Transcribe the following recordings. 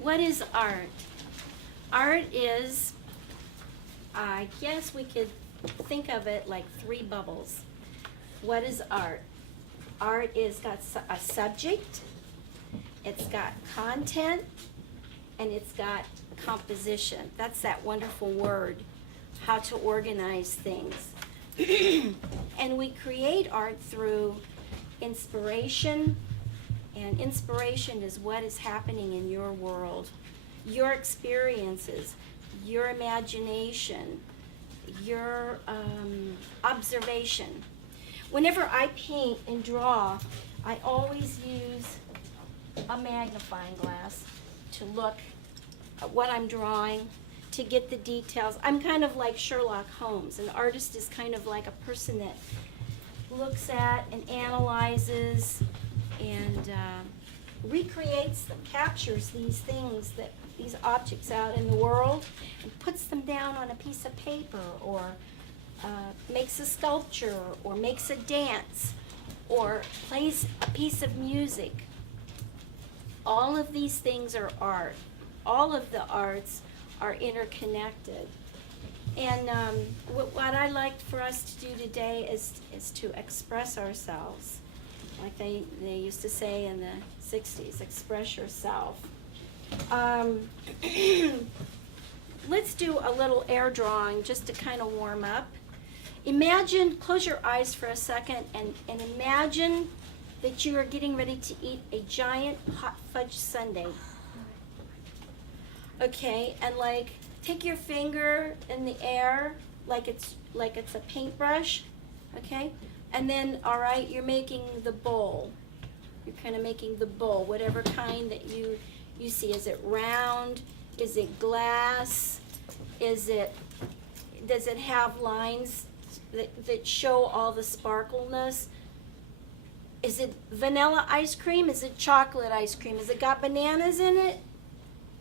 What is art? Art is, I guess we could think of it like three bubbles. What is art? Art is got a subject, it's got content, and it's got composition. That's that wonderful word, how to organize things. And we create art through inspiration, and inspiration is what is happening in your world, your experiences, your imagination, your observation. Whenever I paint and draw, I always use a magnifying glass to look at what I'm drawing, to get the details. I'm kind of like Sherlock Holmes. An artist is kind of like a person that looks at and analyzes and recreates them, captures these things, these objects out in the world, and puts them down on a piece of paper, or makes a sculpture, or makes a dance, or plays a piece of music. All of these things are art. All of the arts are interconnected. And what I like for us to do today is to express ourselves. Like they used to say in the 60s, express yourself. Let's do a little air drawing just to kind of warm up. Imagine, close your eyes for a second, and imagine that you are getting ready to eat a giant hot fudge sundae. Okay, and like take your finger in the air like it's a paintbrush, okay? And then, all right, you're making the bowl. You're kind of making the bowl, whatever kind that you see. Is it round? Is it glass? Does it have lines that show all the sparkleness? Is it vanilla ice cream? Is it chocolate ice cream? Has it got bananas in it?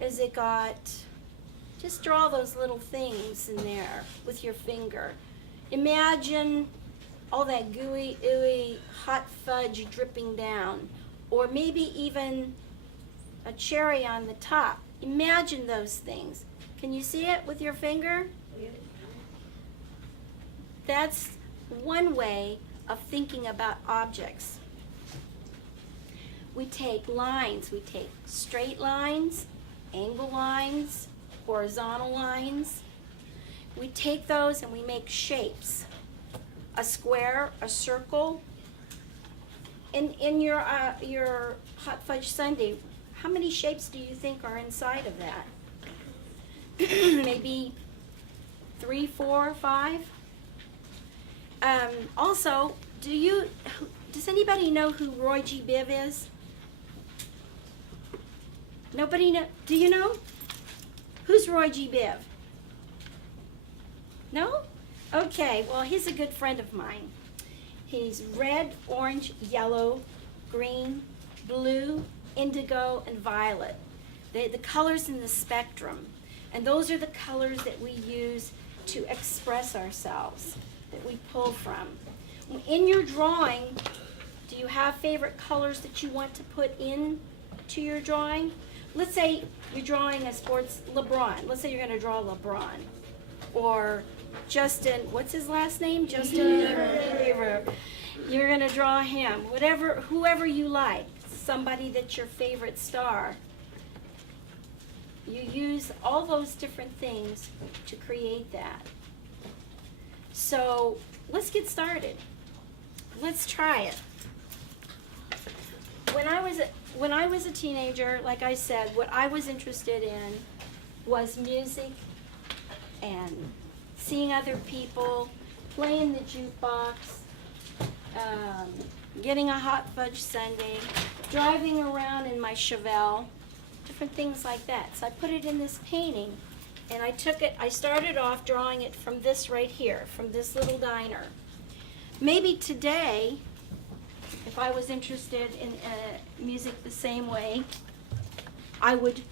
Has it got, just draw those little things in there with your finger. Imagine all that gooey, ooey, hot fudge dripping down, or maybe even a cherry on the top. Imagine those things. Can you see it with your finger? That's one way of thinking about objects. We take lines, we take straight lines, angle lines, horizontal lines. We take those and we make shapes. A square, a circle. In your hot fudge sundae, how many shapes do you think are inside of that? Maybe 3, 4, 5? Also, does anybody know who Roy G. Biv is? Nobody know? Do you know? Who's Roy G. Biv? No? Okay, well, he's a good friend of mine. He's red, orange, yellow, green, blue, indigo, and violet. The colors in the spectrum. And those are the colors that we use to express ourselves, that we pull from. In your drawing, do you have favorite colors that you want to put in to your drawing? Let's say you're drawing a sports, LeBron. Let's say you're going to draw LeBron. Or Justin, what's his last name? Justin Bieber. You're going to draw him. Whoever you like, somebody that's your favorite star. You use all those different things to create that. So let's get started. Let's try it. When I was a teenager, like I said, what I was interested in was music and seeing other people, playing the jukebox, getting a hot fudge sundae, driving around in my Chevelle, different things like that. So I put it in this painting, and I started off drawing it from this right here, from this little diner. Maybe today, if I was interested in music the same way, I would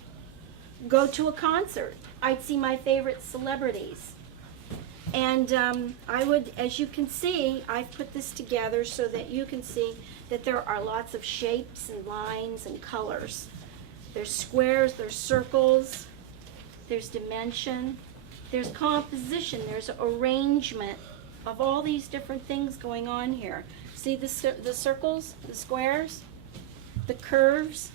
go to a concert. I'd see my favorite celebrities. And I would, as you can see, I've put this together so that you can see that there are lots of shapes and lines and colors. There's squares, there's circles, there's dimension, there's composition, there's arrangement of all these different things going on here. See the circles, the squares, the curves?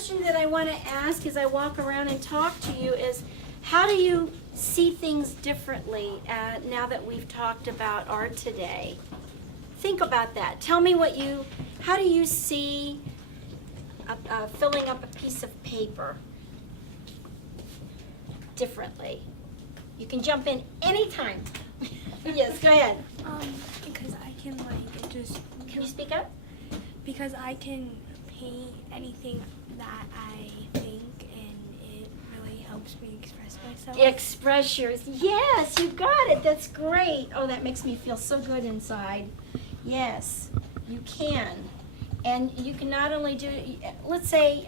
question that I want to ask as I walk around and talk to you is, how do you see things differently now that we've talked about art today? Think about that. Tell me how do you see filling up a piece of paper differently? You can jump in anytime. Yes, go ahead. Because I can Can you speak up? because I can paint anything that I think, and it really helps me express myself. Express yours. Yes, you got it. That's great. Oh, that makes me feel so good inside. Yes, you can. And you can not only do it, let's say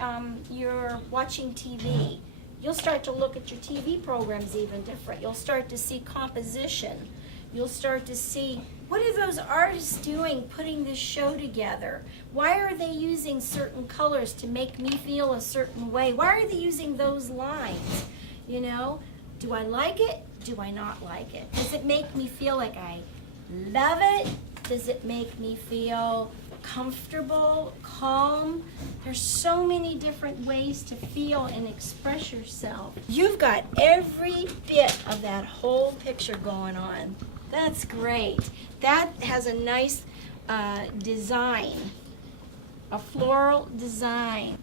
you're watching TV. You'll start to look at your TV programs even different. You'll start to see composition. You'll start to see, what are those artists doing putting this show together? Why are they using certain colors to make me feel a certain way? Why are they using those lines? You know, do I like it? Do I not like it? Does it make me feel like I love it? Does it make me feel comfortable, calm? There's so many different ways to feel and express yourself. You've got every bit of that whole picture going on. That's great. That has a nice design, a floral design.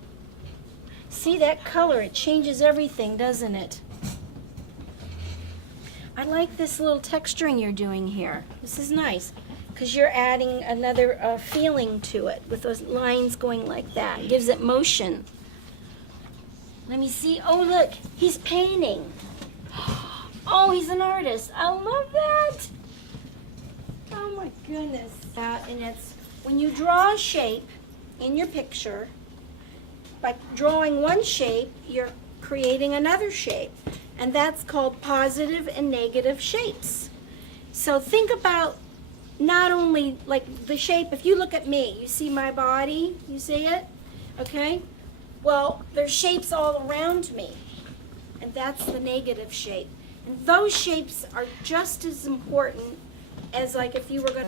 See that color, it changes everything, doesn't it? I like this little texturing you're doing here. This is nice, because you're adding another feeling to it with those lines going like that. It gives it motion. Let me see. Oh, look, he's painting. Oh, he's an artist. I love that. Oh my goodness. And it's, when you draw a shape in your picture, by drawing one shape, you're creating another shape. And that's called positive and negative shapes. So think about not only like the shape, if you look at me, you see my body, you see it? Okay? Well, there's shapes all around me. And that's the negative shape. And those shapes are just as important as like if you were going to